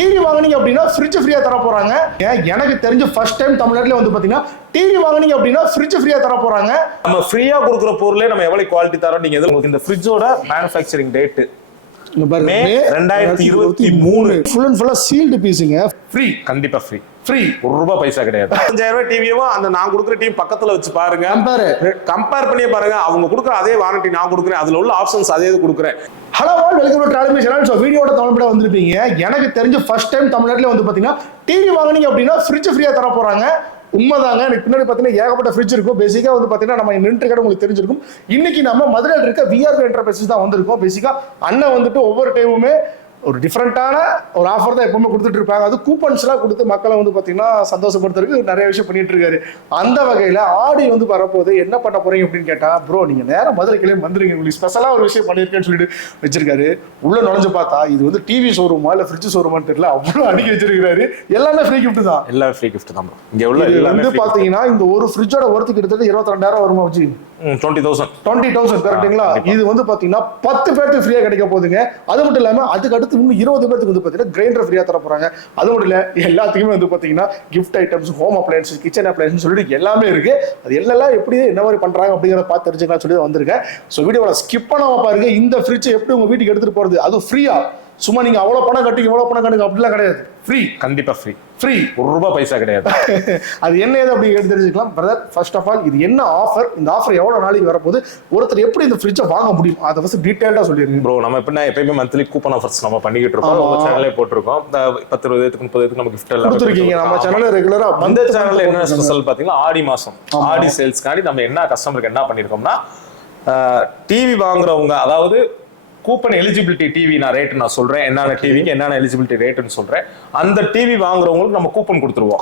TV வாங்குனீங்க அப்படின்னா fridge ஃப்ரீயா தர போறாங்க. எனக்கு தெரிஞ்ச ஃபர்ஸ்ட் டைம் தமிழ்நாட்டிலே வந்து பாத்தீங்கன்னா டிவி வாங்குனீங்க அப்படின்னா ஃப்ரிட்ஜ் ஃப்ரீயா தர போறாங்க. நம்ம ஃப்ரீயா கொடுக்குற பொருளே நம்ம எவ்வளவு குவாலிட்டி தரோம். நீங்க உங்களுக்கு இந்த ஃப்ரிட்ஜோட manufacturing date May 2023 full and ஃபுல்லா சீல்டு பீஸுங்க. ஃப்ரீ, கண்டிப்பா ஃப்ரீ. ஃப்ரீ, ₹1 பைசா கிடையாது. 5000 ரூபாய் டிவியும் அந்த நான் கொடுக்குற டிவி பக்கத்துல வச்சு பாருங்க, கம்பேர் பண்ணி பாருங்க. அவங்க கொடுக்குற அதே வாரண்டி நான் கொடுக்குறேன், அதுல உள்ள ஆப்ஷன்ஸ் அதே கொடுக்குறேன். Hello welcome to travel channel. So வீடியோட தமிழ்பட வந்திருப்பீங்க. எனக்கு தெரிஞ்ச ஃபர்ஸ்ட் டைம் தமிழ்நாட்டில் வந்து பார்த்தீங்கன்னா டிவி வாங்குனீங்க அப்படின்னா ஃப்ரிட்ஜ் ஃப்ரீயா தர போறாங்க. உண்மைதாங்க. எனக்கு பின்னாடி பார்த்தீங்கன்னா ஏகப்பட்ட ஃப்ரிட்ஜ் இருக்கும். பேசிக்காக வந்து பார்த்தீங்கன்னா நம்ம நின்று கடை உங்களுக்கு தெரிஞ்சிருக்கும். இன்னைக்கு நம்ம மதுரையில் இருக்க விஆர் என்டர்பிரைசஸ் தான் வந்திருக்கோம். பேசிக்கா அண்ணன் வந்துட்டு ஒவ்வொரு டைமுமே ஒரு டிஃப்ரெண்டான ஒரு ஆஃபர் தான் எப்பவுமே கொடுத்துட்டு இருப்பாங்க. அது கூப்பன்ஸ்லாம் கொடுத்து மக்களை வந்து பார்த்தீங்கன்னா சந்தோஷப்படுத்துறதுக்கு நிறைய விஷயம் பண்ணிட்டு இருக்காரு. அந்த வகையில் ஆடி வந்து வரப்போது என்ன பண்ண போறீங்க அப்படின்னு கேட்டா, ப்ரோ நீங்க நேரம் மதுரைக்கிலே வந்துருங்க, உங்களுக்கு ஸ்பெஷலாக ஒரு விஷயம் பண்ணியிருக்கேன்னு சொல்லிட்டு வச்சிருக்காரு. உள்ள நுழைஞ்சு பார்த்தா இது வந்து டிவி ஷோரூமா இல்லை ஃப்ரிட்ஜ் ஷோரூமான்னு தெரியல, அவ்வளோ அடுக்கி வச்சிருக்காரு. எல்லாமே ஃப்ரீ கிஃப்ட் தான். எல்லாமே ஃப்ரீ கிஃப்ட் தான். இங்க உள்ள வந்து பாத்தீங்கன்னா இந்த ஒரு ஃப்ரிட்ஜோட ஒர்த்து கிட்டத்தட்ட 22,000 வருமா வச்சு 20,000 கரெக்டுங்களா? இது வந்து பாத்தீங்கன்னா 10 பேருக்கு ஃப்ரீயா கிடைக்க போகுதுங்க. அது மட்டும் இல்லாம அதுக்கு அடுத்து இன்னும் 20 பேருக்கு வந்து பாத்தீங்கன்னா கிரைண்டர் ஃப்ரீயா தர போறாங்க. அது மட்டும் இல்ல எல்லாத்துக்குமே வந்து பாத்தீங்கன்னா gift items, home appliances, kitchen appliances சொல்லிட்டு எல்லாமே இருக்கு. அது எல்லாம் எப்படி என்ன மாதிரி பண்றாங்க அப்படிங்கிறத பார்த்து தெரிஞ்சுக்கலாம் சொல்லி வந்திருக்கேன். ஸோ வீடியோட ஸ்கிப் பண்ணாம பாருங்க. இந்த ஃப்ரிட்ஜ் எப்படி உங்க வீட்டுக்கு எடுத்துட்டு போறது, அது ஃப்ரீயா. சும்மா நீங்க அவ்வளவு பணம் கட்டி இவ்வளவு பணம் கட்டுங்க அப்படிலாம் கிடையாது. ஃப்ரீ, கண்டிப்பா ஃப்ரீ. ஃப்ரீ, ₹1 பைசா கிடையாது. அது என்ன ஏது அப்படி எடுத்து தெரிஞ்சுக்கலாம். பிரதர், ஃபர்ஸ்ட் ஆஃப் ஆல் இது என்ன ஆஃபர், இந்த ஆஃபர் எவ்வளவு நாளைக்கு வரப்போது, ஒருத்தர் எப்படி இந்த ஃப்ரிட்ஜை வாங்க முடியும், அதை ஃபர்ஸ்ட் டீடைலா சொல்லிருங்க. ப்ரோ நம்ம எப்பயுமே மந்த்லி கூப்பன் ஆஃபர்ஸ் நம்ம பண்ணிக்கிட்டு இருக்கோம். உங்க சேனல்லே போட்டுருக்கோம். 10, 20, 30 நம்ம கிஃப்ட் எல்லாம் கொடுத்துருக்கீங்க. நம்ம சேனல்ல ரெகுலரா அந்த சேனல்ல என்ன ஸ்பெஷல் பாத்தீங்கன்னா ஆடி மாசம் ஆடி சேல்ஸ்க்காண்டி நம்ம என்ன கஸ்டமருக்கு என்ன பண்ணிருக்கோம்னா, டிவி வாங்குறவங்க, அதாவது கூப்பன் எலிஜிபிலிட்டி டிவி நான் ரேட் நான் சொல்றேன், என்னென்ன டிவிக்கு என்னென்ன எலிஜிபிலிட்டி ரேட்னு சொல்றேன். அந்த டிவி வாங்குறவங்களுக்கு நம்ம கூப்பன் கொடுத்துருவோம்.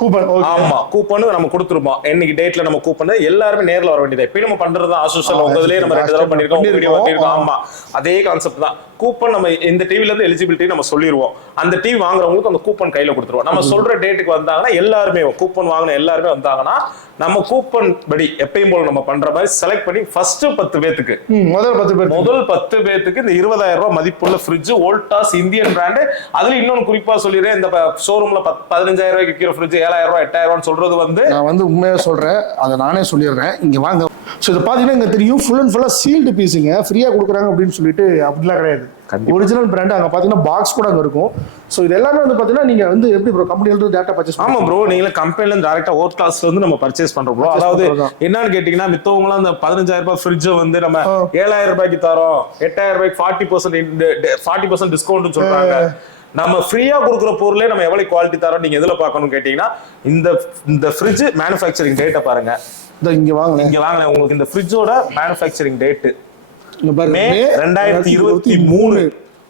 ஆமா, கூப்பன் நம்ம கொடுத்துருவோம். என்னைக்கு டேட்ல நம்ம கூப்பன் எல்லாருமே நேர்ல வர வேண்டியது. இப்ப நம்ம பண்றது ஆசோஷியல் உங்க இதுலயே நம்ம 2 தடவை பண்ணிருக்கோம், வீடியோ பண்ணிருக்கோம். ஆமா, அதே கான்செப்ட் தான். கூப்பன் நம்ம இந்த டிவில இருந்து எலிஜிபிலிட்டி நம்ம சொல்லிடுவோம். அந்த டிவி வாங்குறவங்களுக்கு அந்த கூப்பன் கையில கொடுத்துருவோம். நம்ம சொல்ற டேட்டுக்கு வந்தாங்கன்னா எல்லாருமே கூப்பன் வாங்கின எல்லாருமே வந்தாங்கன்னா நம்ம கூப்பன் படி எப்பயும் போல நம்ம பண்ற மாதிரி செலக்ட் பண்ணி ஃபர்ஸ்ட் 10 பேத்துக்கு முதல் 10 பேத்துக்கு இந்த 20,000 ரூபாய் மதிப்புள்ள ஃப்ரிட்ஜ் வோல்டாஸ் இந்தியன் பிராண்ட். அதுல இன்னொன்னு குறிப்பா சொல்லிடுறேன், இந்த ஷோரூம்ல 15,000 ரூபாய்க்கு விற்கிற ஃப்ரிட்ஜ் 7,000 ரூபாய் 8,000 ரூபாய் சொல்றது வந்து நான் வந்து உண்மையா சொல்றேன், அதை நானே சொல்லிடுறேன். இங்க வாங்க. ஸோ இதை பார்த்தீங்கன்னா இங்கே தெரியும், ஃபுல் அண்ட் ஃபுல்லாக சீல்டு பீஸுங்க, ஃப்ரீயாக கொடுக்குறாங்க அப்படின்னு சொல்லிட்டு அப்படிலாம் கிடையாது. ஒரிஜினல் பிராண்ட் அங்கே பார்த்தீங்கன்னா பாக்ஸ் கூட அங்கே இருக்கும். ஸோ இது எல்லாமே வந்து பார்த்தீங்கன்னா நீங்கள் வந்து எப்படி ப்ரோ கம்பெனிலேருந்து டேட்டா பர்ச்சேஸ்? ஆமாம் ப்ரோ, நீங்களே கம்பெனிலேருந்து டேரெக்டாக ஓர் கிளாஸ்ல வந்து நம்ம பர்ச்சேஸ் பண்ணுறோம் ப்ரோ. அதாவது என்னன்னு கேட்டிங்கன்னா, மித்தவங்களாம் அந்த 15,000 ரூபாய் ஃப்ரிட்ஜை வந்து நம்ம 7,000 ரூபாய்க்கு தரோம், 8,000 ரூபாய்க்கு 40% டிஸ்கவுண்ட்னு சொல்கிறாங்க. நம்ம ஃப்ரீயா கொடுக்குற பொருளே நம்ம எவ்வளவு குவாலிட்டி தரோம் நீங்க எதுல பார்க்கணும்னு கேட்டீங்கன்னா, இந்த ஃப்ரிட்ஜ் மேனுஃபேக்சரிங் டேட்டை பாருங்க. இங்க வாங்கல உங்களுக்கு இந்த ஃப்ரிட்ஜோட மேனுஃபேக்சரிங் டேட் மே 2023.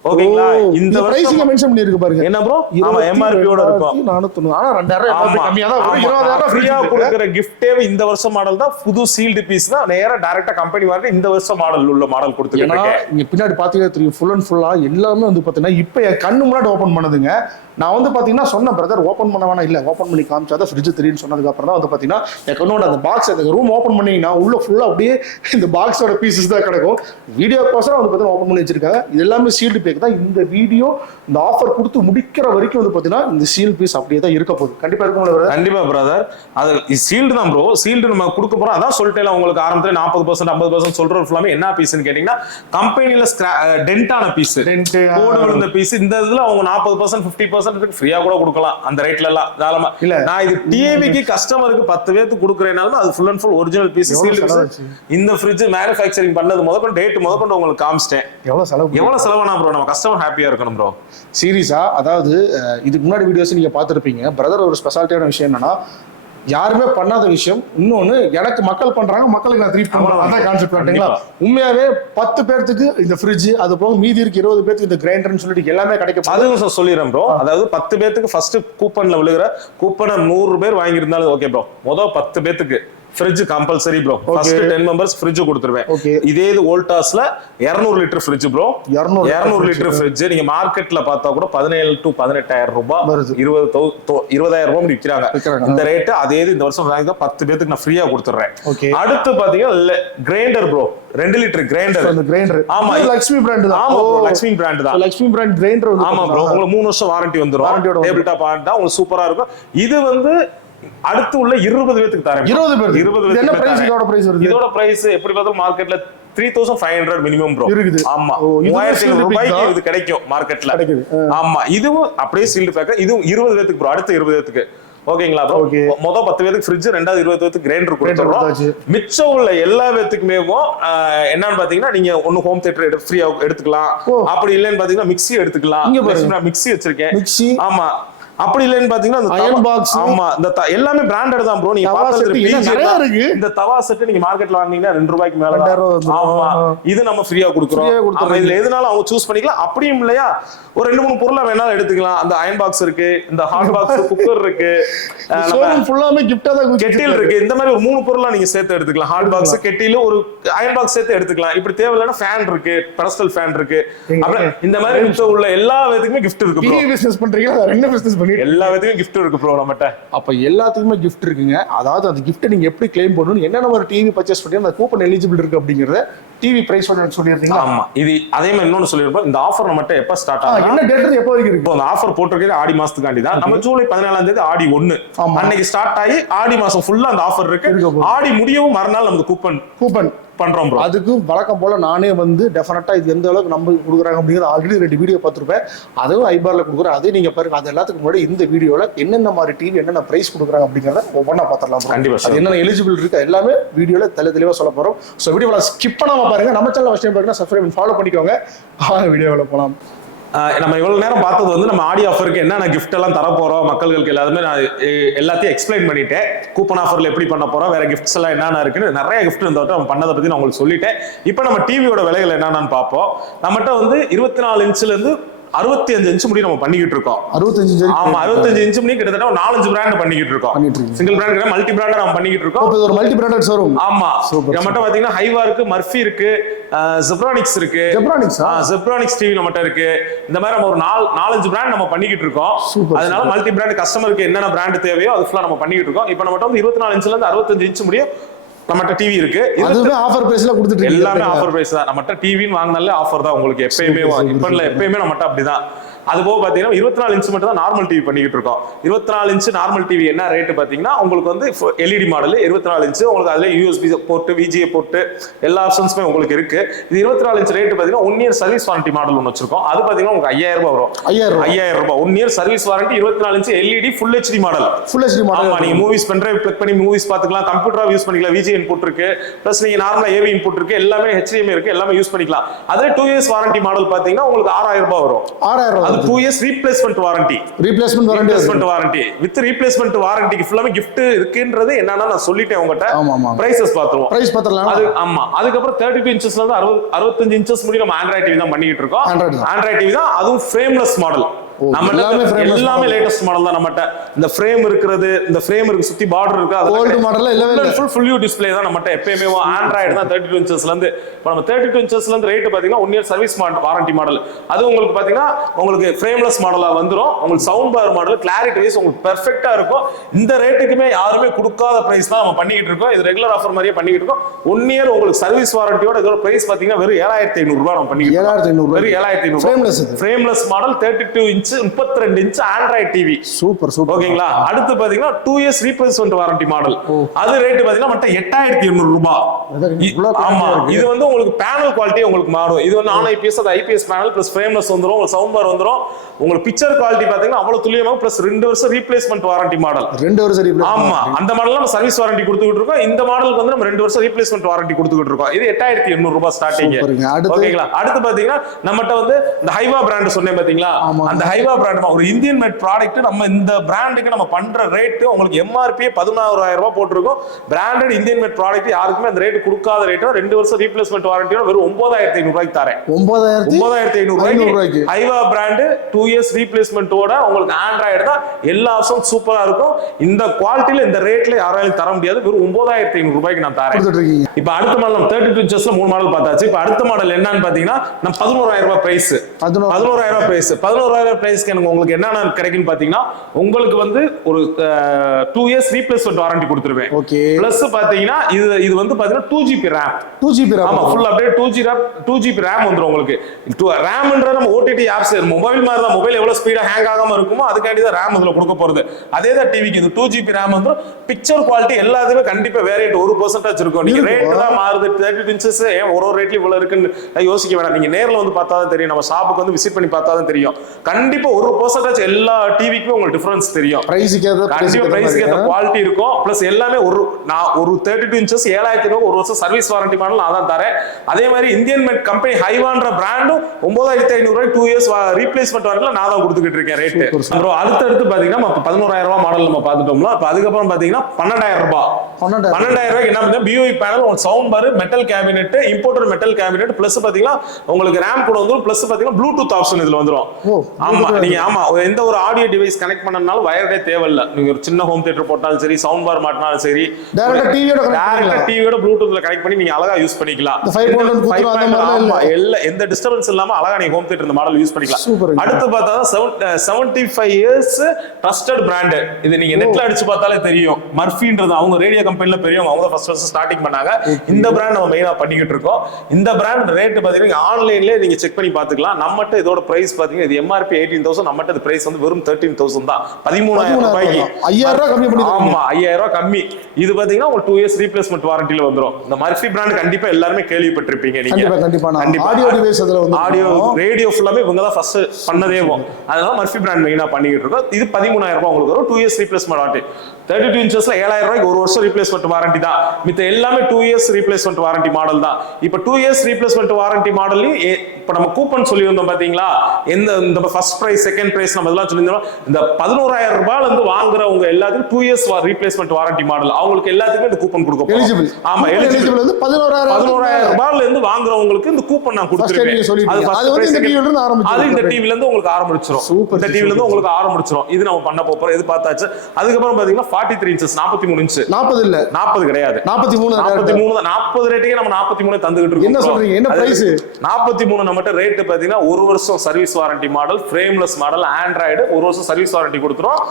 ஓகேங்களா? இந்த பிரைசிங் மென்ஷன் பண்ணிருக்கு பாருங்க. என்ன ப்ரோ? ஆமா, எம்ஆர்பியோட இருக்கும் 490. ஆனா 2,000 கம்மியா தான் வரும். 20,000 ஃப்ரீயா கொடுக்கிற கிஃப்டே இந்த வருஷம் மாடல் தான். புது சீல்டு பீஸ் தான். நேரா டைரக்டா கம்பெனி வரது இந்த வருஷம் மாடல் உள்ள மாடல் கொடுத்துருக்கேன். நீங்க பின்னாடி பாத்தீங்கன்னா தெரியும், ஃபுல் அண்ட் ஃபுல்லா எல்லாமே வந்து பாத்தீங்கன்னா இப்ப என் கண்ணு முன்னாடி ஓபன் பண்ணதுங்க. நான் வந்து பாத்தீங்கன்னா சொன்ன பிரதர் ஓபன் பண்ண வேணா, இல்ல ஓபன் பண்ணி காமிச்சாதான் ஃப்ரிட்ஜ் தெரியும்னு சொன்னதுக்கு அப்புறம் தான் வந்து பாத்தீங்கன்னா என் கண்ணோட அந்த பாக்ஸ், அந்த ரூம் ஓபன் பண்ணீங்கன்னா உள்ள ஃபுல்லா அப்படியே இந்த பாக்ஸோட பீசஸ் தான் கிடக்கும். வீடியோ கோசம் வந்து பாத்தீங்கன்னா ஓபன் பண்ணி வச்சிருக்காங்க. இது எல்லாமே சீல்டு பேக் தான். இந்த வீடியோ இந்த ஆஃபர் கொடுத்து முடிக்கிற வரைக்கும் வந்து பாத்தீங்கன்னா இந்த சீல் பீஸ் அப்படியே தான் இருக்க போகுது. கண்டிப்பா இருக்கும். கண்டிப்பா பிரதர், அது சீல்டு தான் ப்ரோ. சீல்டு நம்ம கொடுக்க போறோம். அதான் சொல்லிட்டேன் உங்களுக்கு ஆரம்பத்துல 40% 50% சொல்ற ஃபுல்லாமே என்ன பீஸ்ன்னு கேட்டீங்கன்னா, கம்பெனில டென்டான பீஸ், கோடு விழுந்த பீஸ். இந்த இதுல அவங்க 40% 50% ஃப்ரீயா கூட கொடுக்கலாம். அந்த ரேட்ல எல்லாம் தாராளமா. இல்ல நான் இது டிவிக்கு கஸ்டமருக்கு 10 பேருக்கு கொடுக்குறேனாலும் அது full and full original piece, sealed piece. இந்த ஃப்ரிட்ஜ் மேனுஃபேக்சரிங் பண்ணது முதல்ல டேட் முதல்ல உங்களுக்கு காமிச்சிட்டேன். எவ்வளவு செலவானா ப்ரோ? நம்ம கஸ்டமர் ஹாப்பியா இருக்கணும் ப்ரோ. சீரியஸா, அதாவது இதுக்கு முன்னாடி வீடியோஸ் நீங்க பார்த்துருப்பீங்க. பிரதர் ஒரு ஸ்பெஷாலிட்டியான விஷயம் என்னன்னா, யாருமே பண்ணாத விஷயம். இன்னொன்னு, எனக்கு மக்கள் பண்றாங்க, மக்களுக்கு நான் திருப்பி பண்ணுறேன் கான்செப்ட் பண்ணிட்டீங்களா? உண்மையாவே 10 பேருக்கு இந்த ஃப்ரிட்ஜ், அது போக மீதி இருக்கு 20 பேருக்கு இந்த கிரைண்டர்னு சொல்லிட்டு எல்லாமே கிடைக்கும். அதுவும் சொல்லிடுறேன் ப்ரோ. அதாவது 10 பேருக்கு ஃபர்ஸ்ட் கூப்பன்ல விழுகிற கூப்பனை 100 பேர் வாங்கியிருந்தாலும் ஓகே ப்ரோ. முதல் 10 பேத்துக்கு fridge compulsory bro. First 10 members fridge கொடுத்துருவேன். இதே இது வோல்டாஸ்ல 200 litre fridge bro. 200 litre fridge நீங்க மார்க்கெட்ல பார்த்தா கூட 17 to 18,000 ரூபாய் 20,000 ரூபாய் விற்கிறாங்க. இந்த ரேட் அதே இது இந்த வருஷம் 10 பேருக்கு நான் ஃப்ரீயா கொடுத்துறேன். அடுத்து பாத்தீங்கன்னா கிரைண்டர் ப்ரோ, 2 லிட்டர் கிரைண்டர். அந்த கிரைண்டர் ஆமா லக்ஷ்மி பிராண்ட் தான். ஆமா ப்ரோ, லக்ஷ்மி பிராண்ட் தான். லக்ஷ்மி பிராண்ட் கிரைண்டர் வந்து ஆமா ப்ரோ, உங்களுக்கு 3 வருஷம் வாரண்டி வந்துரும். டேபிள் டாப் வாரண்டி உங்களுக்கு சூப்பரா இருக்கும். இது வந்து அடுத்து உள்ள 20 பேருக்கு தரேன். 20 பேருக்கு என்ன பிரைஸ்? இதோட பிரைஸ் வருது. இதோட பிரைஸ் எப்படி பார்த்தாலும் மார்க்கெட்ல 3,500 மினிமம் ப்ரோ இருக்குது. ஆமா, 3,500 ரூபாய்க்கு இது கிடைக்கும் மார்க்கெட்ல. ஆமா, இதுவும் அப்படியே சீல்டு பேக். இதுவும் 20 பேருக்கு ப்ரோ. அடுத்து 20 பேருக்கு ஓகேங்களா ப்ரோ? மொதல் 10 பேருக்கு ஃப்ரிட்ஜ், ரெண்டாவது 20 பேருக்கு கிரைண்டர் கொடுத்துறோம். மிச்சம் உள்ள எல்லா பேத்துக்குமே என்னன்னு பாத்தீங்கன்னா நீங்க ஒன்னு ஹோம் தியேட்டர் ஃப்ரீயா எடுத்துக்கலாம். அப்படி இல்லைன்னு பாத்தீங்கன்னா மிக்ஸி எடுத்துக்கலாம். மிக்ஸி வச்சிருக்கேன். ஆமா, அப்படி இல்லன்னு பாத்தீங்கன்னா அந்த அயர்ன் பாக்ஸ். ஆமா, இந்த எல்லாமே பிராண்டட் தான் ப்ரோ. நீங்க பாத்தது இந்த தவா செட் நீங்க மார்க்கெட்ல வாங்குனீங்கன்னா 2 ரூபாய்க்கு மேல தான். ஆமா, இது நம்ம ஃப்ரீயா கொடுக்குறோம். ஆமா, இதுல எதுனாலும் அவங்க சூஸ் பண்ணிக்கலாம். அப்படியும் இல்லையா ஒரு 2-3 பொருளை வேணாலும் எடுத்துக்கலாம். அந்த அயர்ன் பாக்ஸ் இருக்கு, இந்த ஹாட் பாக்ஸ், குக்கர் இருக்கு, ஷோரூம் ஃபுல்லாமே கிஃப்டா தான். கெட்டில் இருக்கு. இந்த மாதிரி ஒரு 3 பொருளா நீங்க சேர்த்து எடுத்துக்கலாம். ஹாட் பாக்ஸ், கெட்டில், ஒரு அயர்ன் பாக்ஸ் சேர்த்து எடுத்துக்கலாம். இப்படி தேவையில்லைன்னா ஃபேன் இருக்கு, பெடஸ்டல் ஃபேன் இருக்கு. அப்புறம் இந்த மாதிரி மிச்சம் உள்ள எல்லா விதத்துக்குமே கிஃப்ட் இருக்கு ப்ரோ. பிசினஸ் பண்றீங்களா? என்ன பிசினஸ் பண்ணி எல்லா விதத்துக்கும் கிஃப்ட் இருக்கு ப்ரோ நம்மட்ட. அப்ப எல்லாத்துக்குமே கிஃப்ட் இருக்குங்க. அதாவது அந்த கிஃப்ட் நீங்க எப்படி கிளைம் பண்ணணும், என்னென்ன ஒரு டிவி பர்ச்சேஸ் பண்ணி அந்த கூப்பன் எலிஜிபிள் இருக்கு அப்படிங்கறத டிவி பிரைஸ் சொல்லிருந்தீங்க. ஆமா, இது அதே மாதிரி இன்னொன்னு சொல்லிருப்போம். இந்த ஆஃபர் நம்மட்ட எப்ப ஸ்டார்ட் ஆகும், என்ன டேட் எப்போ வரைக்கும் இருக்கு? அந்த ஆஃபர் போட்டிருக்கிறது ஆடி மாசத்துக்காண்டி தான். நம்ம ஜூலை 14ஆம் தேதி ஆடி 1 அன்னைக்கு ஸ்டார்ட் ஆகி ஆடி மாசம் ஃபுல்லா அந்த ஆஃபர் இருக்கு. ஆடி முடியவும் மறுநாள் நமக்கு கூப்பன் பண்றோம் ப்ரோ. அதுக்கு வழக்கம் போல நானே வந்து டெஃபினட்டா இது எந்த அளவுக்கு நம்ம கொடுக்குறாங்க அப்படிங்கிறது ஆல்ரெடி 2 வீடியோ பார்த்துருப்பேன். அதுவும் ஐபார்ல கொடுக்குறேன். அதே நீங்க பாருங்க. அது எல்லாத்துக்கு முன்னாடி இந்த வீடியோல என்னென்ன மாதிரி டிவி என்னென்ன பிரைஸ் கொடுக்குறாங்க அப்படிங்கிறத ஒவ்வொன்றா பார்த்துடலாம். கண்டிப்பா அது என்னென்ன எலிஜிபிள் இருக்கு எல்லாமே வீடியோல தெளிவா சொல்ல போறோம். ஸோ வீடியோவில் ஸ்கிப் பண்ணாம பாருங்க. நம்ம சேனல் ஃபர்ஸ்ட் டைம் பாருங்க, சப்ஸ்கிரைப் ஃபாலோ பண்ணிக்கோங்க. வீடியோவில் போகலாம். நம்ம இவ்வளவு நேரம் பார்த்தது வந்து நம்ம ஆடி ஆஃபருக்கு என்னென்ன கிஃப்ட் எல்லாம் தர போறோம் மக்களுக்கு எல்லாருமே நான் எல்லாத்தையும் எக்ஸ்பிளைன் பண்ணிட்டேன். கூப்பன் ஆஃபர்ல எப்படி பண்ண போறோம், வேற கிஃப்ட்ஸ் எல்லாம் என்னென்ன இருக்குன்னு நிறைய கிஃப்ட் இருந்தவரை நம்ம பண்ணதை பத்தி நான் உங்களுக்கு சொல்லிட்டேன். இப்போ நம்ம டிவியோட விலைகள் என்னென்னு பார்ப்போம். நம்மகிட்ட வந்து 24 இன்ச்ல இருந்து 65 இன்ச் முடி நம்ம பண்ணிக்கிட்டு இருக்கோம். 65 ஆமா, 65 இன்ச் முடி கிட்டத்தட்ட ஒரு 4-5 பிராண்ட் பண்ணிக்கிட்டு இருக்கோம். சிங்கிள் பிராண்ட் கிடையாது, மல்டி பிராண்ட் நம்ம பண்ணிக்கிட்டு இருக்கோம். இது ஒரு மல்டி பிராண்டட் ஷோரூம். ஆமா, நம்மகிட்ட பாத்தீங்கன்னா ஹைவா இருக்கு, மர்ஃபி இருக்கு, ஜெப்ரானிக்ஸ் இருக்கு. ஜெப்ரானிக்ஸ் டிவி நம்மகிட்ட இருக்கு. இந்த மாதிரி நம்ம ஒரு 4-5 பிராண்ட் நம்ம பண்ணிக்கிட்டு இருக்கோம். அதனால மல்டி பிராண்ட் கஸ்டமருக்கு என்னென்ன பிராண்ட் தேவையோ அது ஃபுல்லா நம்ம பண்ணிக்கிட்டு இருக்கோம். இப்போ நம்மகிட்ட வந்து 24 இன்ச்ல இருந்து 65 இன்ச் முடியும் நம்மகிட்ட டிவி இருக்கு. இதுவே ஆஃபர் பிரைஸ்ல கொடுத்துட்டு இருக்கு. எல்லாமே ஆஃபர் பிரைஸ் தான். நம்மகிட்ட டிவின்னு வாங்கினாலே ஆஃபர் தான் உங்களுக்கு எப்பயுமே. இப்ப இல்ல, எப்பயுமே நம்மகிட்ட அப்படிதான். அது போக பாத்தீங்கன்னா 24 இன்ச் மட்டும் தான் நார்மல் டிவி பண்ணிக்கிட்டு இருக்கோம். 24 இன்ச் நார்மல் டிவி என்ன ரேட் பாத்தீங்கன்னா உங்களுக்கு வந்து எல்இடி மாடல் 24 இன்ச் உங்களுக்கு அதுல யூஎஸ்பி போர்ட், விஜிஏ போர்ட் எல்லா ஆப்ஷன்ஸுமே உங்களுக்கு இருக்கு. இது 24 இன்ச் ரேட் பாத்தீங்கன்னா 1 இயர் சர்வீஸ் வாரண்டி மாடல் ஒன்று வச்சிருக்கோம். அது பாத்தீங்கன்னா உங்களுக்கு 5,000 ரூபாய் வரும். 5,000 ரூபாய் 1 year service warranty. 24 inch LED full HD model. ஆமா, நீங்க மூவிஸ் பென்ட்ரைவ் பிளக் பண்ணி மூவிஸ் பாத்துக்கலாம். கம்ப்யூட்டரா யூஸ் பண்ணிக்கலாம். விஜிஏ இன்புட் இருக்கு, பிளஸ் நீங்க நார்மலா ஏவி இன்புட் இருக்கு, எல்லாமே ஹெச்டிஎம்ஐ இருக்கு, எல்லாமே யூஸ் பண்ணிக்கலாம். அதுல 2 இயர்ஸ் வாரண்டி மாடல் பாத்தீங்கன்னா உங்களுக்கு 6,000 ரூபாய் வரும். 6,000 அது 2 years replacement warranty. With replacement வாரண்டிக்கு ஃபுல்லாமே கிஃப்ட் இருக்குன்றது என்னன்னா நான் சொல்லிட்டேன் உங்ககிட்ட. பிரைசஸ் பாத்துறோம். பிரைஸ் பாத்துறலாம். அது ஆமா. அதுக்கு அப்புறம் 32 இன்ச்சஸ்ல இருந்து 65 இன்ச்சஸ் முடிய நம்ம ஆண்ட்ராய்ட் டிவி தான் பண்ணிட்டு இருக்கோம். ஆண்ட்ராய்ட் டிவி தான், அதுவும் ஃப்ரேம்லெஸ் மாடல். எல்லாமே லேட்டஸ்ட் மாடல் தான் நம்மட்ட. இந்த ஃப்ரேம் இருக்கிறது, இந்த ஃப்ரேம் இருக்கு, சுத்தி பார்டர் இருக்கு, அது ஓல்ட் மாடல்ல இல்லவே ஃபுல் வியூ டிஸ்ப்ளே தான் நம்மட்ட எப்பவுமே. ஆண்ட்ராய்டு தான் 32 இன்ச்சஸ்ல இருந்து. இப்போ நம்ம 32 இன்ச்சஸ்ல இருந்து ரேட் பாத்தீங்கன்னா 1 இயர் சர்வீஸ் வாரண்டி மாடல். அது உங்களுக்கு பாத்தீங்கன்னா உங்களுக்கு ஃப்ரேம்லெஸ் மாடலா வந்துரும். உங்களுக்கு sound bar model clarity wise உங்களுக்கு பெர்ஃபெக்ட்டா இருக்கும். இந்த ரேட்டுக்குமே யாருமே கொடுக்காத பிரைஸ் தான் நம்ம பண்ணிட்டு இருக்கோம். இது ரெகுலர் ஆஃபர் மாதிரியே பண்ணிட்டு இருக்கோம். 1 இயர் உங்களுக்கு சர்வீஸ் வாரண்டியோட இதோட பிரைஸ் பாத்தீங்கன்னா வெறும் 7,500 ரூபாய் நம்ம பண்ணிட்டு இருக்கோம். 7,500 வெறும் 7,500 frameless model 32 inch 32 inch Android TV. Super super. ஓகேங்களா? அடுத்து பாத்தீங்கன்னா 2 இயர்ஸ் ரீப்ளேஸ்மென்ட் வாரண்டி மாடல். அது ரேட் பாத்தீங்கன்னா மட்டும் 8,800 ரூபாய். ஆமா, இது வந்து உங்களுக்கு பேனல் குவாலிட்டி உங்களுக்கு மாறும். இது வந்து நான் ஐபிஎஸ், அது ஐபிஎஸ் பேனல் பிளஸ் ஃப்ரேம்லெஸ் வந்துரும், உங்களுக்கு சவுண்ட் பார் வந்துரும். உங்களுக்கு பிக்சர் குவாலிட்டி பாத்தீங்கன்னா அவ்வளவு துல்லியமா பிளஸ் 2 வருஷம் ரீப்ளேஸ்மென்ட் வாரண்டி மாடல். 2 வருஷம் ரீப்ளேஸ்மென்ட். ஆமா, அந்த மாடல்ல நம்ம சர்வீஸ் வாரண்டி கொடுத்துட்டு இருக்கோம். இந்த மாடலுக்கு வந்து நம்ம 2 வருஷம் ரீப்ளேஸ்மென்ட் வாரண்டி கொடுத்துட்டு இருக்கோம். இது 8,800 ரூபாய் ஸ்டார்டிங். ஓகேங்களா? அடுத்து பாத்தீங்கன்னா நம்மட்ட வந்து இந்த ஹைவா பிராண்ட் சொன்னேன் பாத்தீங்களா? அந்த ஹைவா பிராண்ட் ஒரு இந்தியன் மேட் ப்ராடக்ட் நம்ம இந்த பிராண்டுக்கு நம்ம பண்ற ரேட் உங்களுக்கு எம்ஆர்பி 16000 ரூபாய் போட்டிருக்கோம். பிராண்டட் இந்தியன் மேட் ப்ராடக்ட் யாருக்குமே அந்த ரேட் கொடுக்காத ரேட் 2 வருஷம் ரீப்ளேஸ்மெண்ட் வாரண்டியோட வெறும் 9500 ரூபாய்க்கு தரேன். 9500 ரூபாய்க்கு ஹைவா பிராண்ட் 2 இயர்ஸ் ரீப்ளேஸ்மெண்டோட உங்களுக்கு ஆண்ட்ராய்டு தான் எல்லா ஆப்ஷனும் சூப்பரா இருக்கும். இந்த குவாலிட்டில இந்த ரேட்ல யாராலையும் தர முடியாது. வெறும் 9500 ரூபாய்க்கு நான் தரேன். இப்போ அடுத்த மாடல் நம்ம 32 இன்ச்சஸ்ல 3 மாடல் பார்த்தாச்சு. இப்போ அடுத்த மாடல் என்னன்னு பாத்தீங்கன்னா நம்ம 11000 ரூபாய் பிரைஸ். 11000 ரூபாய் பிரைஸ். 11000 பிரைஸ்க்கு எனக்கு உங்களுக்கு என்னென்ன கிடைக்குன்னு பாத்தீங்கன்னா உங்களுக்கு வந்து ஒரு 2 இயர்ஸ் ரீப்ளேஸ்மெண்ட் வாரண்டி கொடுத்துருவேன். பிளஸ் பாத்தீங்கன்னா இது வந்து பாத்தீங்கன்னா 2GB RAM. 2GB RAM. ஆமா ஃபுல் அப்டேட் 2GB RAM வந்துரும் உங்களுக்கு. RAMன்ற நம்ம OTT ஆப்ஸ் மொபைல் மாதிரி தான். மொபைல் எவ்வளவு ஸ்பீடா ஹேங் ஆகாம இருக்குமோ அதுக்காண்டி தான் RAM இதுல கொடுக்க போறது. அதே தான் டிவிக்கு இது 2GB RAM வந்துரும். பிக்சர் குவாலிட்டி எல்லாத்துலயும் கண்டிப்பா வேரியன்ட் 1% இருக்கும். நீங்க ரேட் தான் மாறுது. 32 இன்ச்சஸ் ஏன் ஒரு ரேட்ல இவ்வளவு இருக்குன்னு யோசிக்க வேணாம். நீங்க நேர்ல வந்து பார்த்தா தான் தெரியும். நம்ம ஷாப்புக்கு வந்து விசிட் பண்ணி பார்த்தா தான் தெரியும். கண்டிப்பா 1% எல்லா டிவிக்குமே உங்களுக்கு டிஃபரன்ஸ் தெரியும். பிரைஸ்க்கு ஏத்த குவாலிட்டி இருக்கும். பிளஸ் எல்லாமே ஒரு 32 இன்ச்சஸ் 7000 ரூபாய் ஒரு வருஷம் சர்வீஸ் வாரண்டி மாடல் நான் தான் தரேன். அதே மாதிரி இந்தியன் மேட் கம்பெனி ஹைவான்ற பிராண்டும் 9500 ரூபாய் 2 இயர்ஸ் ரீப்ளேஸ்மெண்ட் வாரண்டில நான் தான் கொடுத்துக்கிட்டு இருக்கேன் ரேட். அப்புறம் அடுத்து பாத்தீங்கன்னா 11000 ரூபாய் மாடல் நம்ம பார்த்துட்டோம்ல. அப்ப அதுக்கப்புறம் பாத்தீங்கன்னா 12000 ரூபாய். 12000 ரூபாய்க்கு என்ன பண்ணுங்க BOE பேனல் ஒரு sound bar metal cabinet imported metal cabinet plus பாத்தீங்கன்னா உங்களுக்கு RAM கூட வந்துரும். பிளஸ் பாத்தீங்கன்னா ப்ளூடூத் ஆப்ஷன் இதுல வந்துரும். ஆமா நீங்க எந்த ஒரு ஆடியோ டிவைஸ் கனெக்ட் பண்ணனாலும் வயர்டே தேவையில்லை. நீங்க ஒரு சின்ன ஹோம் தியேட்டர் போட்டாலும் சரி சவுண்ட் பார் மாட்டினாலும் சரி டைரக்டா டிவியோட ப்ளூடூத்ல கனெக்ட் பண்ணி நீங்க அழகா யூஸ் பண்ணிக்கலாம். எந்த டிஸ்டர்பன்ஸ் இல்லாம அழகா நீங்க ஹோம் தியேட்டர் இந்த மாடல் யூஸ் பண்ணிக்கலாம். அடுத்து பார்த்தா 75 இயர்ஸ் ட்ரஸ்டட் பிராண்ட். இது நீங்க நெட்ல அடிச்சு பார்த்தாலே தெரியும். மர்ஃபின்றது அவங்க ரேடியோ கம்பெனில பெரியவங்க. அவங்க ஃபர்ஸ்ட் ஸ்டார்டிங் பண்ணாங்க. இந்த பிராண்ட் நம்ம மெயினா பண்ணிக்கிட்டு இருக்கோம். இந்த பிராண்ட் ரேட் பாத்தீங்கன்னா ஆன்லைன்ல நீங்க செக் பண்ணி பாத்துக்கலாம். நம்மட்ட இதோட பிரைஸ் பாத்தீங்கன்னா இது எம்ஆர்பி 18000. நம்மட்ட இந்த பிரைஸ் வந்து வெறும் 13000 தான். 13000 ரூபாய்க்கு 5000 ரூபாய் கம்மி பண்ணி. ஆமா 5000 ரூபாய் கம்மி. இது பாத்தீங்கன்னா ஒரு 2 இயர்ஸ் ரீப்ளேஸ்மெண்ட் வாரண்டில வந்துரும். இந்த மர்ஃபி பிராண்ட் கண்டிப்பா எல்லாரும் கேள்விப்பட்டிருப்பீங்க நீங்க. கண்டிப்பா ஆடியோ டிவைஸ் அதுல வந்து ஆடியோ ரேடியோ ஃபுல்லாமே இவங்க தான் ஃபர்ஸ்ட் பண்ணதேவும். அதனால மர்ஃபி பிராண்ட் மெயினா பண்ணிக்கிட்டு இருக்கோம். இது 13000 ரூபாய் உங்களுக்கு வரும். 2 இயர்ஸ் ரீப்ளேஸ்மெண்ட் வாரண்டி. 32 இன்ச்சஸ்ல 7000 ரூபாய்க்கு ஒரு வருஷம் ரீப்ளேஸ்மெண்ட் வாரண்டி தான். மித்த எல்லாமே 2 இயர்ஸ் ரீப்ளேஸ்மெண்ட் வாரண்டி மாடல் தான். இப்ப 2 இயர்ஸ் ரீப்ளேஸ்மெண்ட் வாரண்டி மாடல்ல இப்ப நம்ம கூப்பன் சொல்லி வந்தோம் பாத்தீங்களா. இந்த ஃபர்ஸ்ட் பிரைஸ் செகண்ட் பிரைஸ் நம்ம இதெல்லாம் சொல்லியிருந்தோம். இந்த 11000 ரூபாயில இருந்து வாங்குறவங்க எல்லாத்துக்கும் 2 இயர்ஸ் ரீப்ளேஸ்மெண்ட் வாரண்டி மாடல் அவங்களுக்கு எல்லாத்துக்கும் இந்த கூப்பன் கொடுக்க போறோம். ஆமா எலிஜிபிள் வந்து 11000 ரூபாயில இருந்து வாங்குறவங்களுக்கு இந்த கூப்பன் நான் கொடுத்துருவேன். அது வந்து இந்த டிவில இருந்து ஆரம்பிச்சு அது இந்த டிவில இருந்து உங்களுக்கு ஆரம்பிச்சிரும். இந்த டிவில இருந்து உங்களுக்கு ஆரம்பிச்சிரும். இது நம்ம பண்ண போறோம். இது பார்த்தாச்சு. அதுக்கு அப்புறம் பாத்தீங்கன்னா 43 இன்ச்சஸ் 43 இன்ச் 40 இல்ல 40 கிடையாது 43 40 ரேட்டுக்கே நம்ம 43 தந்துகிட்டு இருக்கோம். என்ன சொல்றீங்க? என்ன பிரைஸ்? 43 நம்மட்ட ரேட் பாத்தீங்கன்னா ஒரு வருஷம் service warranty model frameless model Android ஒரு வருஷம் சர்வீஸ் வாரண்டி கொடுத்துறோம்.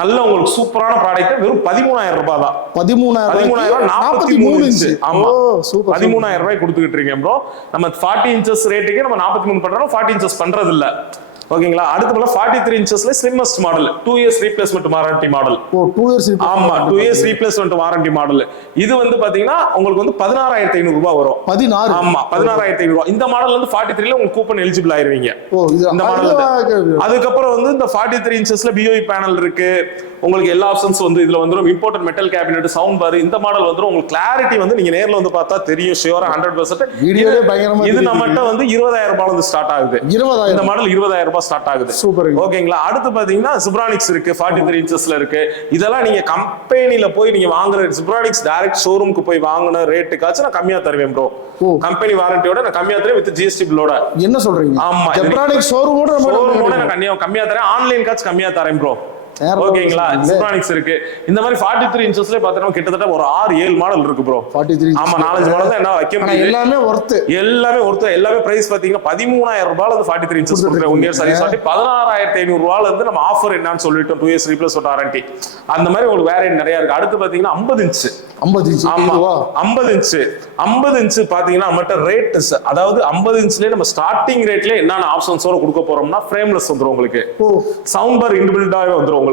நல்ல உங்களுக்கு சூப்பரான ப்ராடக்ட் வெறும் 13000 ரூபாய் தான். 13000 43 இன்ச். ஆமா 13000 ரூபாய் கொடுத்துக்கிட்டு இருக்கேன் ப்ரோ. நம்ம 40 இன்ச்சஸ் ரேட்டுக்கே நம்ம 43 பண்றோம். 40 இன்ச்சஸ் பண்றது இல்ல. ஓகேங்களா? அடுத்து போல 43 இன்ச்சஸ்ல slimmest model 2 years replacement warranty model. 2 years ஆமா 2 இயர்ஸ் ரீப்ளேஸ்மெண்ட் வாரண்டி மாடல். இது வந்து பாத்தீங்கன்னா உங்களுக்கு வந்து 16500 ரூபாய் வரும். 16 ஆமா 16500 ரூபாய். இந்த மாடல்ல இருந்து 43ல உங்களுக்கு கூப்பன் எலிஜிபிள் ஆயிருவீங்க. இந்த மாடல். அதுக்கு அப்புறம் வந்து இந்த 43 இன்ச்சஸ்ல BOE பேனல் இருக்கு. உங்களுக்கு எல்லா ஆப்ஷன்ஸ் வந்து இதுல வந்துரும். Imported metal cabinet sound bar இந்த மாடல் வந்துரும். உங்களுக்கு கிளாரிட்டி வந்து நீங்க நேர்ல வந்து பார்த்தா தெரியும். ஷியோரா 100%. வீடியோவே பயங்கரமா. இது நம்மட்ட வந்து 20000 ரூபாயில இருந்து ஸ்டார்ட் ஆகுது. 20000 இந்த மாடல் 20000 ரூபாய் ஸ்டார்ட் ஆகுது. சூப்பர். ஓகேங்களா? அடுத்து பாத்தீங்கன்னா சிப்ரானிக்ஸ் இருக்கு. 43 இன்ச்சஸ்ல இருக்கு. இதெல்லாம் நீங்க கம்பெனில போய் நீங்க வாங்குற சிப்ரானிக்ஸ் டைரக்ட் ஷோரூமுக்கு போய் வாங்குன ரேட்டுக்காச்சும் நான் கம்மியா தருவேன் ப்ரோ. கம்பெனி வாரண்டியோட நான் கம்மியா தரேன் வித் GST பில்லோட. என்ன சொல்றீங்க? ஆமா சிப்ரானிக்ஸ் ஷோரூமோட நான் கம்மியா தரேன். ஆன்லைன் காச்சு கம்மியா தரேன் ப்ரோ. ஓகேங்களா? சிப்ரானிக்ஸ் இருக்கு. இந்த மாதிரி 43 இன்ச்சஸ்ல பாத்தீங்கன்னா கிட்டத்தட்ட ஒரு 6-7 மாடல் இருக்கு ப்ரோ. 43 ஆமா 4-5 மாடல் தான் என்ன வைக்க முடியும். எல்லாமே ஒர்த். எல்லாமே பிரைஸ் பாத்தீங்கன்னா 13000 ரூபாயில இருந்து 43 இன்ச்சஸ் கொடுக்குறேன். 1 இயர் சர்வீஸ் வாரண்டி 16500 ரூபாயில இருந்து நம்ம ஆஃபர் என்னன்னு சொல்லிட்டோம். 2 இயர்ஸ் ரீப்ளேஸ்மெண்ட் வாரண்டி. அந்த மாதிரி உங்களுக்கு வேரியன்ட் நிறைய இருக்கு. அடுத்து பாத்தீங்கன்னா 50 இன்ச். 50 இன்ச் ஆமா 50 இன்ச் பாத்தீங்கன்னா நம்மட்ட ரேட் அதாவது 50 இன்ச்லயே நம்ம ஸ்டார்டிங் ரேட்ல என்னென்ன ஆப்ஷன்ஸோட கொடுக்க போறோம்னா ஃப்ரேம்லெஸ் வந்துரும் உங்களுக்கு. சவுண்ட் பார் இன்பில்டாவே வந்துரும் உங்களுக்கு.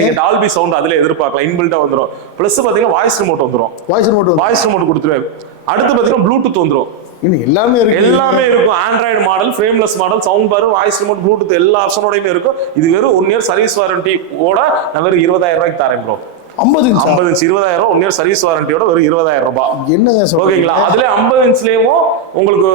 நீங்க டால்பி சவுண்ட் அதுல எதிர்பார்க்கலாம். இன்பில்டா வந்துரும். பிளஸ் பாத்தீங்கன்னா வாய்ஸ் ரிமோட் வந்துரும். வாய்ஸ் ரிமோட் கொடுத்துருவேன். அடுத்து பாத்தீங்கன்னா ப்ளூடூத் வந்துரும். எல்லாமே இருக்கும். Android model frameless model sound bar voice remote Bluetooth எல்லா ஆப்ஷனோடயுமே இருக்கும். இது வெறும் 1 இயர் சர்வீஸ் வாரண்டி ஓட நான் வெறும் 20000 ரூபாய்க்கு தரேன் bro. 50 inch 50 inch 20,000 1 year service வாரண்டியோட வெறும் 20,000 ரூபாய். என்னங்க ஓகேங்களா? அதுல 50 இன்ச்லயும் உங்களுக்கு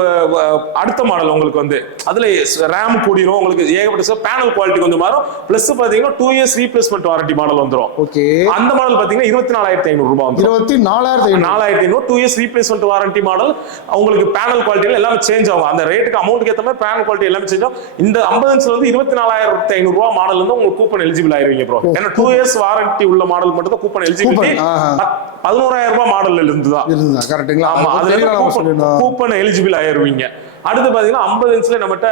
அடுத்த மாடல் உங்களுக்கு வந்து அதுல ரேம் கூடிரும், உங்களுக்கு ஏகப்பட்ட பேனல் குவாலிட்டி கொஞ்சம் மாறும். பிளஸ் பாத்தீங்கன்னா 2 இயர்ஸ் ரீப்ளேஸ்மெண்ட் வாரண்டி மாடல் வந்துரும். ஓகே. அந்த மாடல் பாத்தீங்கன்னா 24,500 ரூபாய் வந்துரும். 24,500 2 இயர்ஸ் ரீப்ளேஸ்மெண்ட் வாரண்டி மாடல். உங்களுக்கு பேனல் குவாலிட்டி எல்லாமே சேஞ்ச் ஆகும். அந்த ரேட்டுக்கு அமௌண்ட்க்கு ஏத்த மாதிரி பேனல் குவாலிட்டி எல்லாமே சேஞ்ச் ஆகும். இந்த 50 இன்ச்ல வந்து 24,500 ரூபாய் மாடல் வந்து உங்களுக்கு கூப்பன் எலிஜிபிள் ஆயிருவீங்க ப்ரோ. ஏன்னா 2 இயர்ஸ் வாரண்டி உள்ள மாடல் மட்டும் தான் கூப்பன் எலிஜிபிலிட்டி. 11,000 ரூபாய் மாடல்ல இருந்துதான். கரெக்ட்டுங்களா? ஆமா, அதுல கூப்பன் எலிஜிபிள் ஆயிருவீங்க. அடுத்து பாத்தீங்கன்னா 50 இன்ச்ல நம்மகிட்ட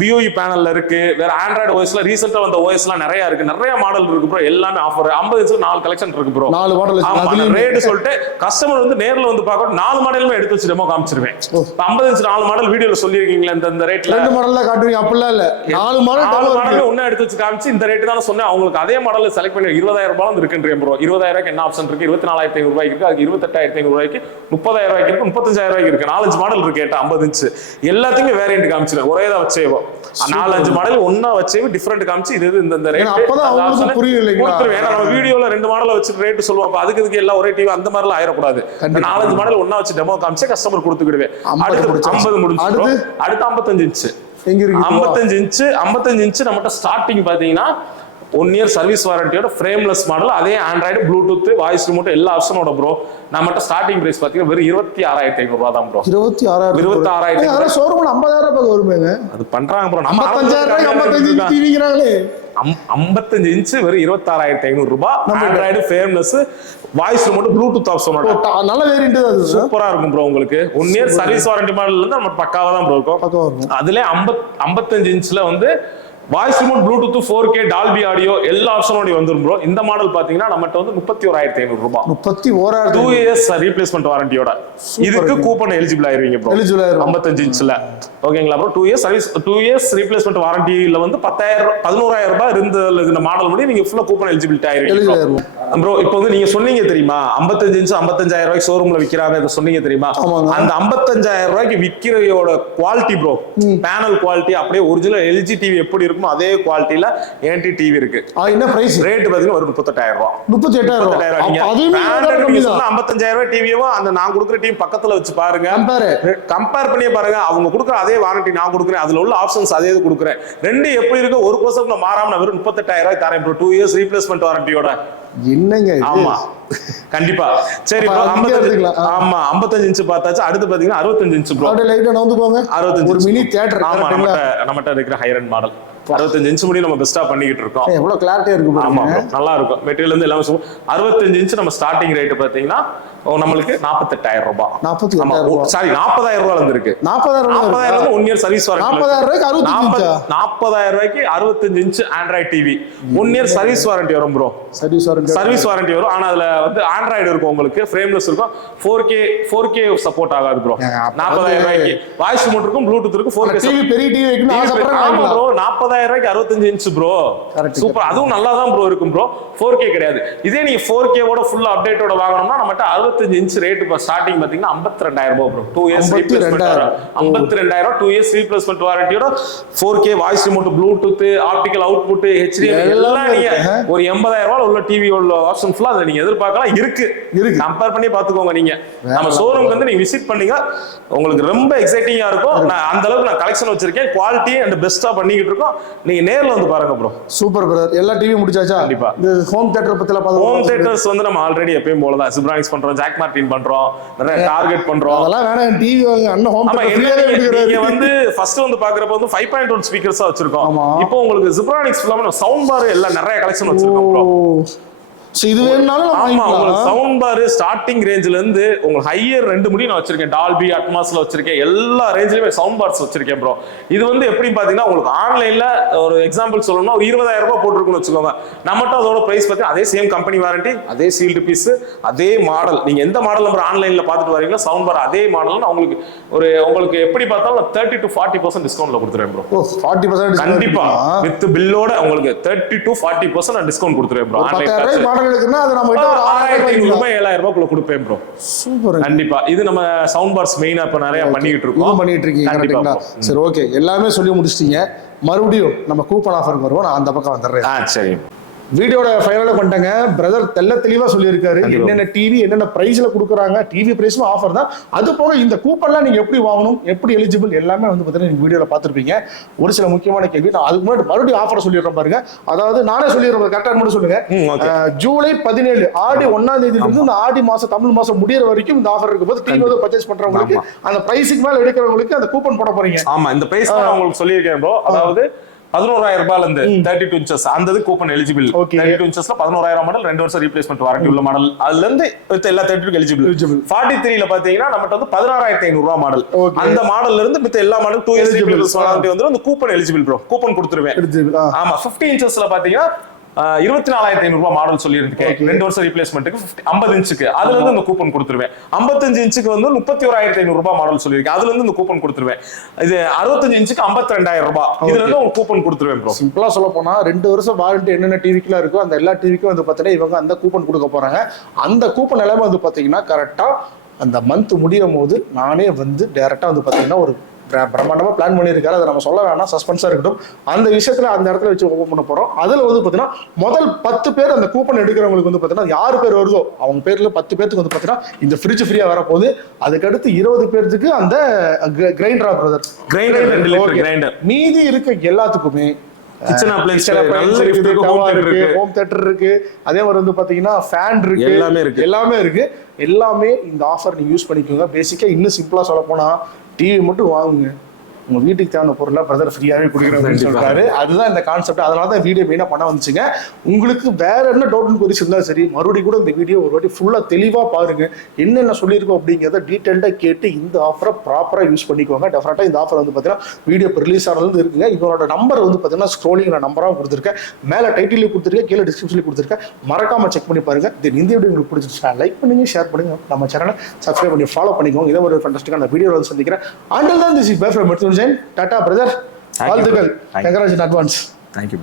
BOE பேனல்ல இருக்கு. வேற ஆண்ட்ராய்டு ஓஎஸ்ல ரீசெண்டா வந்த ஓஎஸ்லாம் நிறைய இருக்கு. நிறைய மாடல் இருக்கு ப்ரோ. எல்லாமே ஆஃபர். 50 இன்ச்ல 4 கலெக்ஷன் இருக்கு ப்ரோ. 4 மாடல் அதுல ரேட் சொல்லிட்டு கஸ்டமர் வந்து நேர்ல வந்து பார்க்க 4 மாடலுமே எடுத்து வச்சு டெமோ காமிச்சிருவேன். 50 இன்ச் 4 மாடல் வீடியோல சொல்லிருக்கீங்களா இந்த ரேட்ல 2 மாடல்ல காட்டுவீங்க? அப்பலாம் இல்ல, 4 மாடல் ஒண்ணா எடுத்து வச்சு காமிச்சு இந்த ரேட் தான் சொன்னேன். அவங்களுக்கு அதே மாடல்ல செலக்ட் பண்ணி 20,000 ரூபாய் இருக்குன்றேன் ப்ரோ. 20,000 என்ன ஆப்ஷன் இருக்கு? 24,500 ரூபாய்க்கு இருக்கு, அதுக்கு 28,500 ரூபாய்க்கு, 30,000 ரூபாய்க்கு இருக்கு, 35,000 ரூபாய்க்கு இருக்கு. 4 மாடல் இருக்கு. 50 இன்ச் எல்லாத்தையுமே வேற காமிச்சிருவேன். ஒரே தான் வச்சேவோ 4-5 மாடல் ஒண்ணா வச்சேவோ டிஃபரெண்ட் காமிச்சு இது இந்த ரேட் அப்பதான் அவங்களுக்கு புரியும் இல்லைங்களா? ஏன்னா நம்ம வீடியோல 2 மாடல் வச்சு ரேட் சொல்லுவோம். அப்ப அதுக்கு எல்லாம் ஒரே டிவி அந்த மாதிரி ஆயிர கூடாது. 4-5 மாடல் ஒண்ணா வச்சு டெமோ காமிச்சு கஸ்டமர் கொடுத்துக்கிடுவேன். அடுத்து 50 முடிஞ்சு. அடுத்து 55 இன்ச். எங்க இருக்கு? 55 இன்ச் நம்மகிட்ட ஸ்டார்டிங் பாத்தீங்கன்னா 1 இயர் சர்வீஸ் வாரண்டியோட ஃப்ரேம்லெஸ் மாடல். அதே ஆண்ட்ராய்டு ப்ளூடூத் வாய்ஸ் ரிமோட் எல்லா ஆப்ஷனோட ப்ரோ. நம்மகிட்ட ஸ்டார்டிங் பிரைஸ் பாத்தீங்கன்னா வெறும் 26,500 ரூபாய் தான் ப்ரோ. 26,000 ஷோரூம் 50,000 ரூபாய் வருமேங்க. அது பண்றாங்க ப்ரோ. 55,000 55 டிவிங்கறாங்களே. 55 இன்ச் வெறும் 26,500 ரூபாய். Android frameless voice remote Bluetooth ஆப்ஷனோட நல்ல வேரியன்ட். அது சூப்பரா இருக்கும் ப்ரோ. உங்களுக்கு 1 இயர் சர்வீஸ் வாரண்டி மாடல்ல இருந்து நம்ம பக்காவா தான் ப்ரோ இருக்கும். அதுல 55 இன்ச்ல வந்து voice remote Bluetooth 4K Dolby audio எல்லா ஆப்ஷனோட வந்துரும் ப்ரோ. இந்த மாடல் பாத்தீங்கன்னா நம்மகிட்ட வந்து 31,500 ரூபாய். 31,000 2 இயர்ஸ் ரீப்ளேஸ்மெண்ட் வாரண்டியோட. இதுக்கு கூப்பன் எலிஜிபிள் ஆயிருவீங்க ப்ரோ. 55 இன்ச்ல ஓகேங்களா bro. 2 years service 2 years replacement வாரண்டில வந்து 11,000 ரூபாய் இந்த மாடல் முடி நீங்க ஃபுல்லா கூப்பன் எலிஜிபிலிட்டி ஆயிருவீங்க ப்ரோ. இப்போ வந்து நீங்க சொன்னீங்க தெரியுமா 55 இன்ச் 55,000 ரூபாய்க்கு ஷோரூம்ல விக்கிறாங்க. இத சொன்னீங்க தெரியுமா? அந்த 55,000 ரூபாய்க்கு விக்கிறயோட குவாலிட்டி ப்ரோ, பேனல் குவாலிட்டி அப்படியே ஒரிஜினல் LG டிவி எப்படி இருக்கும் அதே குவாலிட்டில ANT டிவி இருக்கு. என்ன பிரைஸ்? ரேட் பாத்தீங்கன்னா ஒரு 38,000 ரூபாய். 38,000 ரூபாய். அதுவே 55,000 ரூபாய் டிவியோ அந்த நான் கொடுக்குற டிவி பக்கத்துல வச்சு பாருங்க. கம்பேர் பண்ணி பாருங்க. அவங்க கொடுக்குற அதே வாரண்டி நான் கொடுக்குறேன். அதுல உள்ள ஆப்ஷன்ஸ் அதே இது கொடுக்குறேன். ரெண்டு எப்படி இருக்கு? 1% மாறாம நான் வெறும் 38,000 ரூபாய் தரேன் ப்ரோ. 2 years replacement வாரண்டியோட. என்னங்க? ஆமா கண்டிப்பா. சரி ப்ரோ. 55 இன்ச் பார்த்தாச்சு. அடுத்து பாத்தீங்கன்னா 65 இன்ச் ப்ரோ. அப்படியே லைட்டா நவுந்துக்கோங்க. 65 ஒரு மினி தியேட்டர். ஆமா, நம்மட்ட இருக்கிற ஹை எண்ட் மாடல் 65 இன்ச் முடி நம்ம பெஸ்டா பண்ணிக்கிட்டு இருக்கோம். எவ்வளவு கிளாரிட்டியா இருக்கு பாருங்க. ஆமா ப்ரோ, நல்லா இருக்கும். மெட்டீரியல் இருந்து எல்லாமே 65 இன்ச் நம்ம ஸ்டார்டிங் ரேட் பாத்தீங்கன்னா நம்மளுக்கு 48,000 ரூபாய். 48,000 சாரி 40,000 ரூபாய் வந்திருக்கு. 40,000 வந்து 1 இயர் சர்வீஸ் வாரண்டி. 40,000 ரூபாய்க்கு 40,000 ரூபாய்க்கு 65 inch Android TV 1 year service warranty வரும் ப்ரோ. சர்வீஸ் வாரண்டி வரும். ஆனா அதுல வந்து ஆண்ட்ராய்டு இருக்கும், உங்களுக்கு ஃப்ரேம்லெஸ் இருக்கும். 4K சப்போர்ட் ஆகாது ப்ரோ. 40,000 ரூபாய்க்கு வாய்ஸ் ரிமோட் இருக்கும், ப்ளூடூத் இருக்கும். 4K டிவி பெரிய டிவி வைக்கணும் ஆசைப்படுறாங்க ப்ரோ. 40,000 ரூபாய்க்கு 65 இன்ச் ப்ரோ. சூப்பர். அதுவும் நல்லா தான் ப்ரோ இருக்கும் ப்ரோ. 4K கிடையாது. இதே நீங்க 4K ஓட ஃபுல் அப்டேட்டோட வாங்கணும்னா நம்மட்ட 65 இன்ச் ரேட் இப்ப ஸ்டார்டிங் பாத்தீங்கன்னா 52,000 ரூபாய் bro. 2 years replacement 52,000 2 years replacement வாரண்டியோட 4K voice remote Bluetooth optical output HDMI எல்லாம் நீங்க ஒரு 80,000 ரூபாய் உள்ள டிவி உள்ள ஆப்ஷன் ஃபுல்லா அதை நீங்க எதிர்பார்க்கலாம். இருக்கு கம்பேர் பண்ணி பாத்துக்கோங்க. நீங்க நம்ம ஷோரூம்க்கு வந்து நீங்க விசிட் பண்ணீங்க, உங்களுக்கு ரொம்ப எக்ஸைட்டிங்கா இருக்கும். நான் அந்த அளவுக்கு நான் கலெக்ஷன் வச்சிருக்கேன். குவாலிட்டி அண்ட் பெஸ்டா பண்ணிக்கிட்டு இருக்கோம். நீங்க நேர்ல வந்து பாருங்க ப்ரோ. Super brother. எல்லா டிவி முடிச்சாச்சா? கண்டிப்பா. இந்த ஹோம் தியேட்டர் பத்தில பாத்து ஹோம் தியேட்டர்ஸ் வந்து நம்ம ஆல்ரெடி எப்பவும் போல தான் சிப்ரானிக்ஸ் பண்றோம், ஜாக் மார்டின் பண்றோம், நிறைய டார்கெட் பண்றோம். அதெல்லாம் வேணாம், டிவி வாங்க அண்ணன் ஹோம் தியேட்டர். நீங்க வந்து ஃபர்ஸ்ட் வந்து பாக்குறப்ப வந்து 5.1 ஸ்பீக்கர்ஸா வச்சிருக்கோம். இப்போ உங்களுக்கு சிப்ரானிக்ஸ் ஃபுல்லாமே சவுண்ட் பார் எல்லாம் நிறைய கலெக்ஷன் வச்சிருக்கோம் ப்ரோ. இது வேணும்னாலும் ஆமா, உங்களுக்கு சவுண்ட் பார் ஸ்டார்டிங் ரேஞ்சில இருந்து உங்களுக்கு ஹையர் 2 முடி நான் வச்சிருக்கேன். டால்பி அட்மாஸ்ல வச்சிருக்கேன். எல்லா ரேஞ்சிலயுமே சவுண்ட் பார்ஸ் வச்சிருக்கேன் ப்ரோ. இது வந்து எப்படி பாத்தீங்கன்னா உங்களுக்கு ஆன்லைன்ல ஒரு எக்ஸாம்பிள் சொல்லணும்னா ஒரு 20,000 ரூபாய் போட்டுருக்குன்னு வச்சுக்கோங்க. நம்மகிட்ட அதோட பிரைஸ் பார்த்தீங்கன்னா அதே சேம் கம்பெனி வாரண்டி, அதே சீல்டு பீஸ், அதே மாடல். நீங்க எந்த மாடல் நம்பர் ஆன்லைன்ல பாத்துட்டு வரீங்களோ சவுண்ட் பார் அதே மாடல் உங்களுக்கு எப்படி பார்த்தாலும் 30 to 40% டிஸ்கவுண்ட்ல கொடுத்துருவேன் ப்ரோ. 40% கண்டிப்பா வித் பில்லோட உங்களுக்கு 30 to 40% டிஸ்கவுண்ட் கொடுத்துருவேன் ப்ரோ. ஆன்லைன்ல அது நம்ம கிட்ட 6,500 ரூபாய் 7,000 ரூபாய்க்குள்ள கொடுப்பேன் ப்ரோ. சூப்பர். கண்டிப்பா. இது நம்ம சவுண்ட் பார்ஸ் மெயினா இப்ப நிறைய பண்ணிட்டு இருக்கீங்க. கரெக்ட்டா? சரி, ஓகே. எல்லாமே சொல்லி முடிச்சிட்டீங்க. மறுபடியும் நம்ம கூப்பன் ஆஃபருக்கு வருவோம். நான் அந்த பக்கம் வந்துடுறேன். சரி. வீடியோட ஃபைனலாக பண்ணிட்டாங்க. பிரதர் தெளிவா சொல்லியிருக்காரு என்னென்ன டிவி என்னென்ன பிரைஸ்ல கொடுக்குறாங்க. டிவி பிரைஸும் ஆஃபர் தான். அது போக இந்த கூப்பன்லாம் நீங்க எப்படி வாங்கணும், எப்படி எலிஜிபிள் எல்லாமே வந்து பார்த்தீங்கன்னா நீங்க வீடியோல பார்த்துருப்பீங்க. ஒரு சில முக்கியமான கேள்வி நான் அதுக்கு முன்னாடி மறுபடியும் ஆஃபர் சொல்லிடுறேன் பாருங்க. அதாவது நானே சொல்லிடுறேன், கரெக்டாக மட்டும் சொல்லுங்க. ஜூலை 17 ஆடி 1ஆம் தேதியில இருந்து இந்த ஆடி மாசம் தமிழ் மாசம் முடியற வரைக்கும் இந்த ஆஃபர் இருக்கு போது டிவி வந்து பர்ச்சேஸ் பண்றவங்களுக்கு அந்த பிரைஸுக்கு மேல எடுக்கிறவங்களுக்கு அந்த கூப்பன் போட போறீங்க. ஆமா, இந்த பிரைஸ் நான் உங்களுக்கு சொல்லியிருக்கேன் ப்ரோ. அதாவது 11,000 ரூபாயில இருந்து 32 இன்ச்சஸ் அந்த கூப்பன் எலிஜிபிள். 32 இன்ச்சஸ்ல 11,000 மாடல் 2 வருஷம் ரீப்ளேஸ்மெண்ட் வாரண்டி உள்ள மாடல். அதுல இருந்து எல்லா 32 எலிஜிபிள். 43ல பாத்தீங்கன்னா நம்மட்ட வந்து 16,500 ரூபாய் மாடல். அந்த மாடல்ல இருந்து மித்த எல்லா மாடல் 2 இயர்ஸ் ரீப்ளேஸ்மெண்ட் வாரண்டி வந்து அந்த கூப்பன் எலிஜிபிள் ப்ரோ. கூப்பன் கொடுத்துருவேன். ஆமா, 50 இன்ச்சஸ்ல பாத்தீங்கன்னா 24,500 ரூபாய் மாடல் சொல்லியிருக்கேன். 2 வருஷம் ரீப்ளேஸ்மெண்ட்டுக்கு 50 இன்ச்சுக்கு அதுல இருந்து இந்த கூப்பன் கொடுத்துருவேன். 55 இன்ச்சுக்கு வந்து 31,500 ரூபாய் மாடல் சொல்லியிருக்கேன். அதுல இருந்து இந்த கூப்பன் கொடுத்துருவேன். இது 65 இன்ச்சுக்கு 52,000 ரூபாய். இதுல இருந்து ஒரு கூப்பன் கொடுத்துருவேன் ப்ரோ. சிம்பிளா சொல்ல போனா 2 வருஷம் வாரண்டி என்னென்ன டிவிக்குலாம் இருக்கோ அந்த எல்லா டிவிக்கும் வந்து பாத்தீங்கன்னா இவங்க அந்த கூப்பன் கொடுக்க போறாங்க. அந்த கூப்பன் எல்லாமே வந்து பாத்தீங்கன்னா கரெக்டா அந்த மந்த் முடியும் போது நானே வந்து டைரக்டா வந்து பாத்தீங்கன்னா ஒரு பிரம்மாண்டமா பிளான் பண்ணியிருக்காரு. அதை நம்ம சொல்ல வேணாம், சஸ்பென்ஸா இருக்கட்டும். அந்த விஷயத்துல அந்த இடத்துல வச்சு ஓப்பன் பண்ண போறோம். அதுல வந்து பாத்தீங்கன்னா முதல் 10 பேர் அந்த கூப்பன் எடுக்கிறவங்களுக்கு வந்து பாத்தீங்கன்னா யாரு பேர் வருதோ அவங்க பேர்ல 10 பேருக்கு வந்து பாத்தீங்கன்னா இந்த ஃப்ரிட்ஜ் ஃப்ரீயா வரப்போகுது. அதுக்கடுத்து 20 பேருக்கு அந்த கிரைண்டரா பிரதர் கிரைண்டர். மீதி இருக்க எல்லாத்துக்குமே கிச்சன் அப்ளையன்ஸ் இருக்கு, ஹோம் தியேட்டர் இருக்கு, அதே மாதிரி வந்து பாத்தீங்கன்னா ஃபேன் இருக்கு, எல்லாமே இருக்கு. எல்லாமே இந்த ஆஃபர் நீங்க யூஸ் பண்ணிக்கோங்க. பேசிக்கா இன்னும் சிம்பிளா சொல்ல போனா டிவி மட்டும் வாங்குங்க, உங்க வீட்டுக்கு தேவையான பொருளை பிரதர் ஃப்ரீயாவே கொடுக்குறேன்னு சொல்றாரு. அதுதான் இந்த கான்செப்ட். அதனால தான் வீடியோ மெயினா பண்ண வந்துச்சுங்க. உங்களுக்கு வேற என்ன டவுட் குறிச்சு இருந்தாலும் சரி மறுபடியும் கூட இந்த வீடியோ ஒரு வாட்டி ஃபுல்லா தெளிவா பாருங்க. என்னென்ன சொல்லியிருக்கோம் அப்படிங்கிறத டீட்டெயில்டா கேட்டு இந்த ஆஃபரை ப்ராப்பரா யூஸ் பண்ணிக்கோங்க. டெஃபினட்டா இந்த ஆஃபர் வந்து பாத்தீங்கன்னா வீடியோ இப்போ ரிலீஸ் ஆனது இருக்குங்க. இவரோட நம்பர் வந்து பாத்தீங்கன்னா ஸ்க்ரோலிங் நம்பராக கொடுத்துருக்கேன், மேல டைட்டிலே கொடுத்துருக்கேன், கீழே டிஸ்கிரிப்ஷன்ல கொடுத்துருக்கேன். மறக்காம செக் பண்ணி பாருங்க. இந்த வீடியோ உங்களுக்கு பிடிச்சிருச்சா லைக் பண்ணுங்க, ஷேர் பண்ணுங்க, நம்ம சேனலை சப்ஸ்கிரைப் பண்ணி ஃபாலோ பண்ணிக்கோங்க. இதே ஒரு ஃபண்டாஸ்டிக்கான வீடியோ வந்து சந்திக்கிறேன். Until then, this is Bye from Tata brother. All the well. Congrats in advance. Thank you.